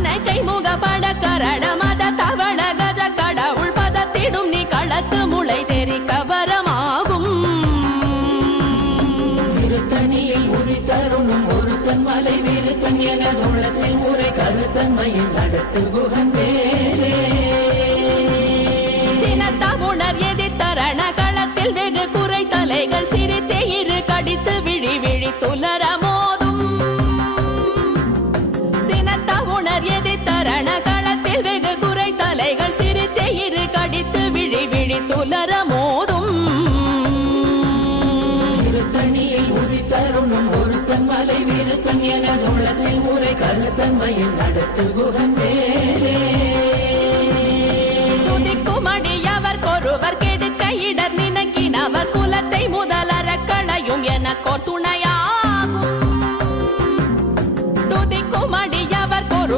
ஆனை கைமுக பட கரட மத தவள கஜ கடவுள் பதத்திடும் நீ களத்து முளை தெரி கவரமாகும் திருத்தணியில் உதித்தருணும் ஒருத்தன் மலை விருத்தன் என தோளத்தில் உரை கருத்தன்மையில் நடத்து குகன் வேலே சினத்தவுணர் எதிர்த்தரண களத்தில் வெகு குறை தலைகள் சிரித்தே இரு கடித்து விழி விழி துலர மோதும் சினத்தவுணர் எதிர்த்தரண களத்தில் வெகு குறை தலைகள் சிரித்தே இரு கடித்து விழி விழி துலர மோதும் திருத்தணியில் உதித்தருணும் ஒருத்தன் மலை விருத்தன் என தோளத்தில் உரை கருத்தன்மையில் நடத்து குகன் வேலே துதிக்குமடியவர் கொருவர் கெடுக்க இடர் நினைக்கினவர் குலத்தை முதலற களையும் எனக்கோர் துணையா